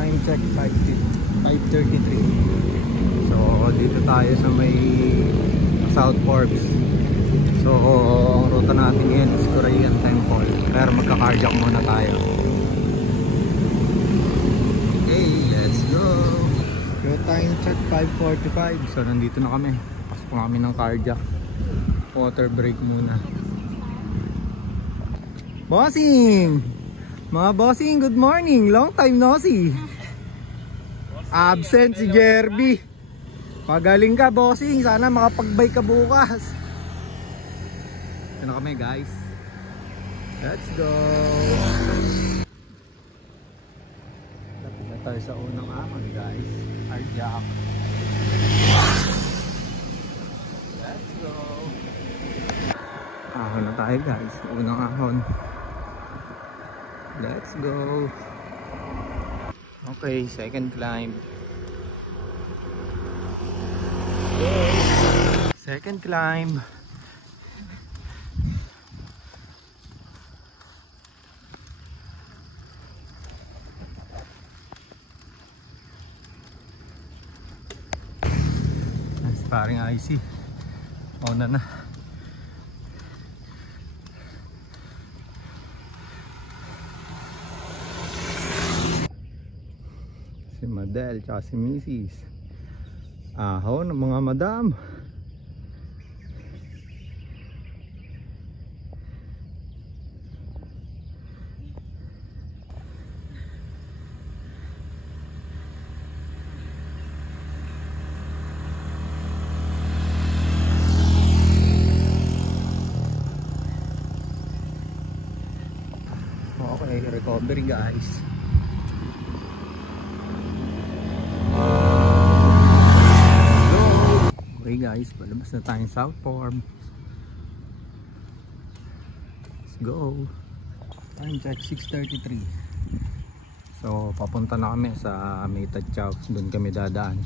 Time check 5:33. So dito tayo sa may South Forbes. So ang ruta natin ngayon is Korean Temple, pero magka-carjack muna tayo. Okay, let's go. So time check 5:45. So nandito na kami. Pasok na kami ng carjack. Water break muna. Bossing! Mga bossing, good morning. Long time no see. Absent si Jerby. Pagaling ka bossing. Sana makapagbike ka bukas. Ito na kami guys. Let's go. Lapit na tayo sa unang ahon guys. Carjack. Let's go. Ahon na tayo guys. Unang ahon. Let's go. Okay, second climb. Second climb. Nice, paring IC. Una na. Si Madel tsaka si Mrs. Ahon ng mga madam. Okay, recovery guys. Okay guys, palabas na tayong South Forbes. Let's go. Time check 6:33. So papunta na kami sa may Tadyaw. Doon kami dadaan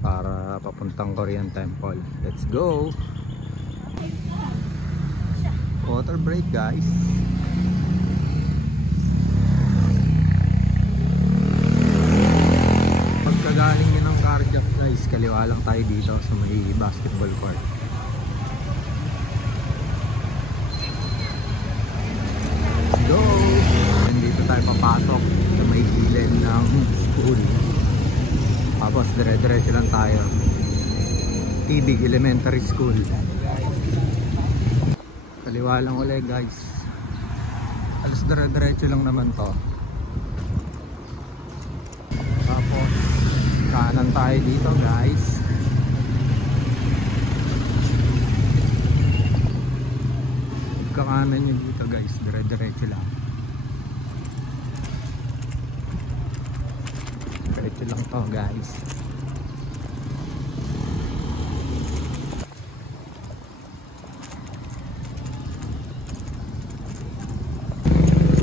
para papuntang Korean Temple. Let's go. Water break guys. Pagkagaling yun ng carjack guys, kaliwa lang tayo dito sa may basketball court. Let's go. Dito tayo papasok sa may gilid ng school. Tapos dire-diretso lang tayo. Tibig Elementary School. Kaliwa lang ulit guys. Alas dire-diretso lang naman to. Tapos kanan tayo dito guys. Kakanan nyo dito guys, dire-diretso lang. Diretso lang to guys.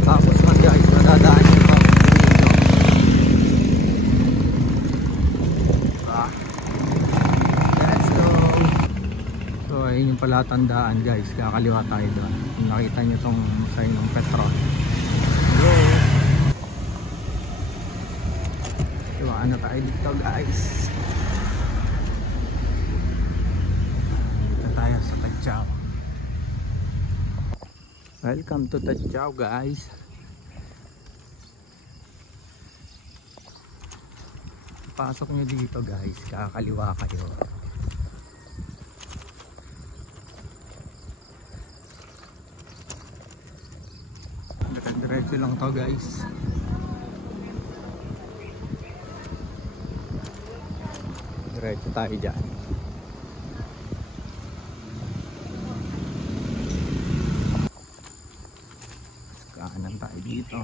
Tapos man guys, nadadaan nyo pa. Let's go. So ayun yung palatandaan guys, kakaliwa tayo doon. Nakita nyo tong sign ng Petron. Go. Iwaan na tayo dito guys. Dito tayo sa Tadyaw. Welcome to Tadyaw guys. Pasok nyo dito guys, kakaliwa kayo. Diretso lang to guys. Diretso tayo dyan. Kanan tayo dito.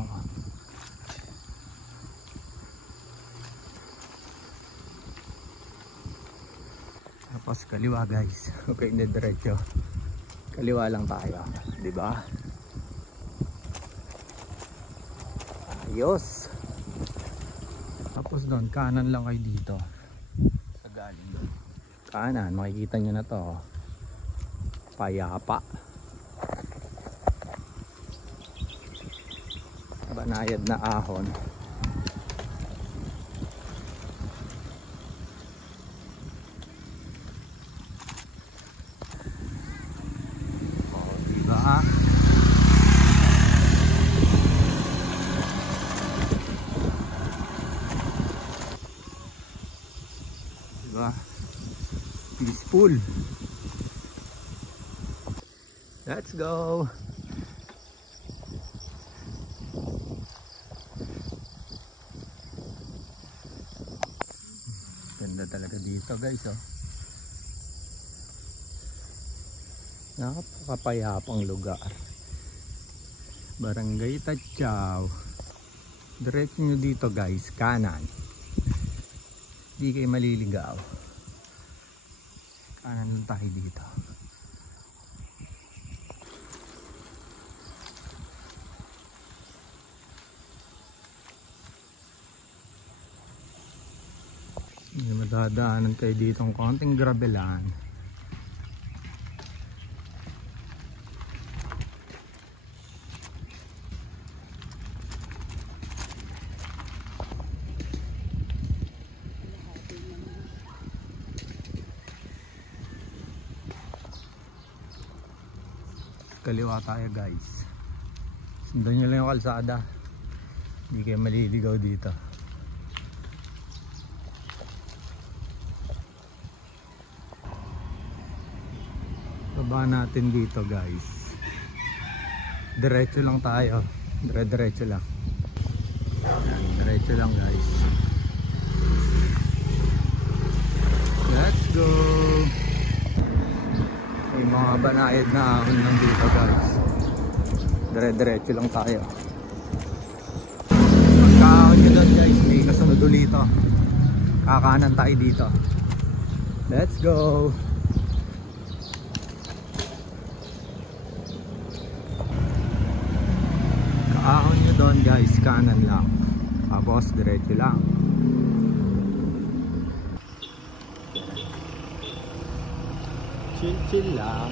Tapos kaliwa guys. Okay, hindi diretso. Kaliwa lang tayo, di ba? Ayos. Tapos doon kanan lang kayo dito. Sa galing doon. Kanan, makikita nyo na to. Payapa. Banayad na ahon. Peaceful. Let's go. Ganda talaga dito guys, oh. Napakapayapang lugar. Barangay Tatyaw. Diretso nyo dito guys, kanan. Di kayo maliligaw. Kanan lang tayo dito. May madadaanan kayo dito ng konting grabelan. Kaliwa tayo guys. Sundan nyo lang yung kalsada. Hindi kayo maliligaw dito. Baba natin dito guys. Diretso lang tayo. Diretso lang. Ayan, diretso lang guys. Let's go. May mga banayad na ahon lang dito guys. Diretso lang tayo. Pagkaahon nyo doon guys, may kasunod dito. Kakanan tayo dito. Let's go. Kaahon nyo doon guys, kanan lang. Tapos diretso lang. Chill lang.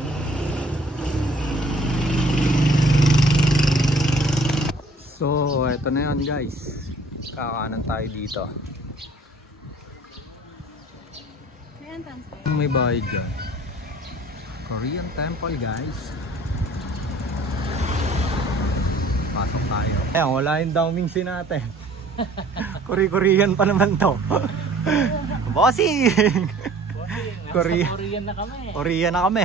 So eto na yun guys, kakanan tayo dito. May bahay dyan, Korean temple guys. Pasok tayo. Ayan, wala yung Daomingsi natin. Korean pa naman to. Bossing! Korean na kami. Korean na kami.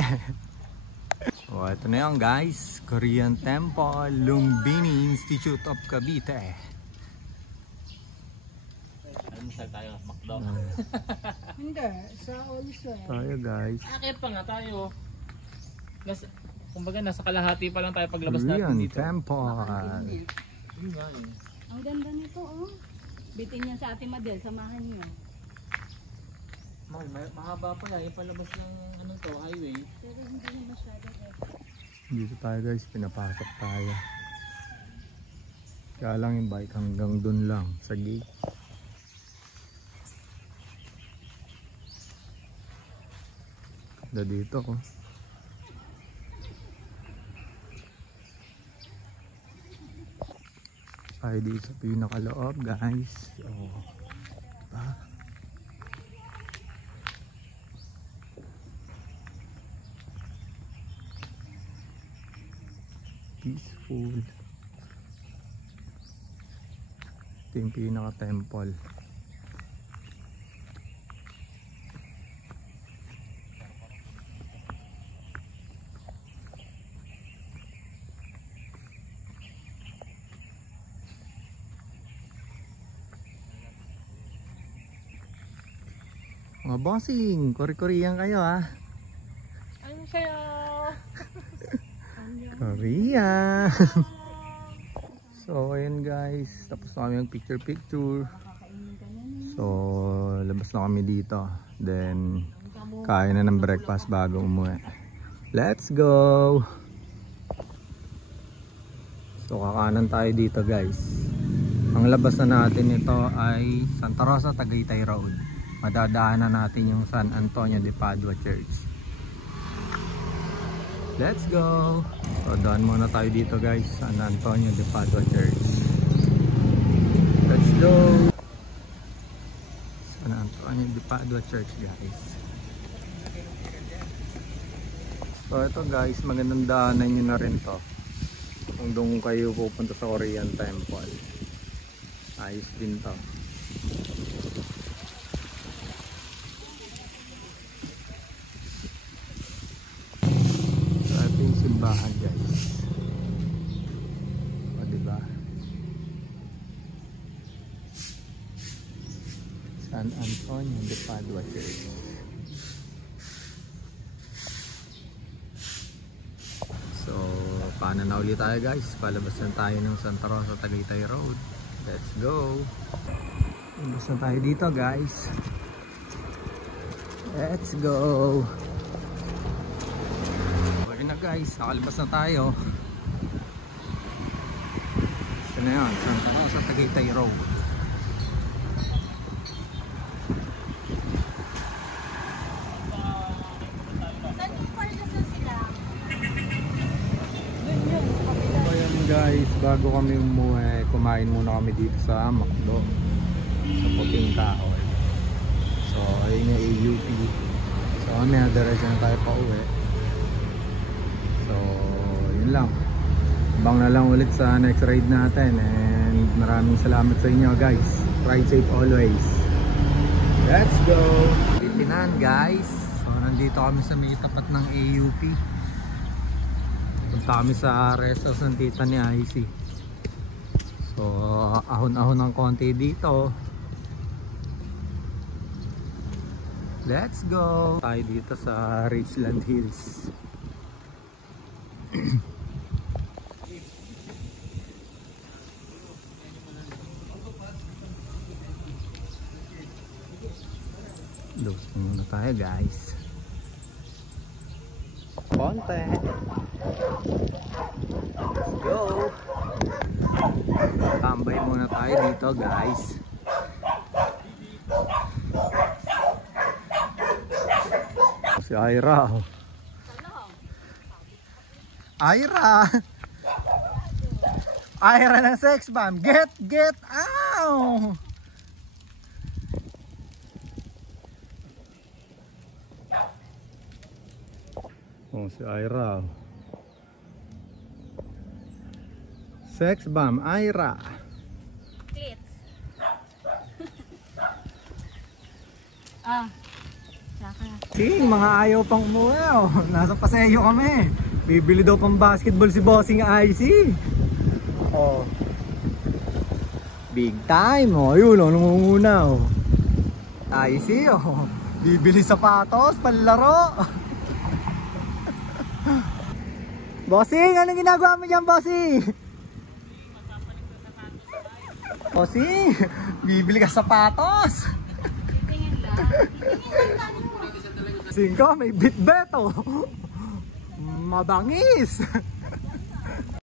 So ito na yun guys, Korean Temple, Lumbini Institute of Cavite. Almusal tayo, McDo. Hindi, sa also. Tayo guys. Akit pa nga tayo. Kumbaga nasa kalahati pa lang tayo paglabas Korean natin dito. Temple. Ang ganda nito, oh. Bitin niya sa Ate Madel, samahan niyo. Mahaba pa yan, yung palabas ng ano to, highway. Pero hindi niya masyado Dito tayo guys, pinapasok tayo. Kaya lang yung bike hanggang dun lang, sa gate. Dito ko. Tayo dito sa pinakaloob guys. Oh, diba? Peaceful. Ito yung pinaka-temple. Mga bossing, Korean kayo ha. Ano sa'yo? Korea. So ayun guys, tapos na kami yung picture. So labas na kami dito. Then kain na ng breakfast bago umuwi. Let's go. So kakanan tayo dito guys. Ang labas na natin ito ay Santa Rosa, Tagaytay Road. Madadaanan natin yung San Antonio de Padua Church. Let's go. So daan muna tayo dito guys, San Antonio de Padua Church. Let's go. San Antonio de Padua Church guys. So ito guys, magandang daanan nyo na rin to kung doon kayo pupunta sa Korean Temple. Ayos din to. San Antonio de Padua Church. So, paano na ulit tayo guys? Palabas na tayo ng Santa Rosa Tagaytay Road. Let's go! Palabas na tayo dito guys. Let's go! Okay na guys, nakalabas na tayo. Ito na yun, Santa Rosa Tagaytay Road. Guys, bago kami umuwi, kumain muna kami dito sa McDo sa Puting Kahoy. So ayun yung AUP. So may diretso na tayo pa uwi. So yun lang, abang na lang ulit sa next ride natin. And maraming salamat sa inyo guys. Ride safe always. Let's go! Titinan guys. So nandito kami sa may tapat ng AUP. Punta kami sa rest house ng tita ni IC. So ahon-ahon ng konti dito. Let's go! Tayo dito sa Richland Hills. Dose muna tayo guys. Konti. Let's go. Tambay muna tayo dito guys. Si Ira. Ira ng sex bomb. Get out. Oh, si Ira. Sex bomb, Ira. Clits. Saka. Sing, mga ayaw pang umuwi oh. Nasa paseyo kami. Bibili daw pang basketball si Bossing IC. Oh. Big time oh. Ayun oh, namumuna oh. IC oh. Bibili sapatos, panlaro. Bossing, anong ginagawa mo dyan, Bossing? Bossing, bibili ka sapatos. Bossing ko, may bit-bet oh. Mabangis.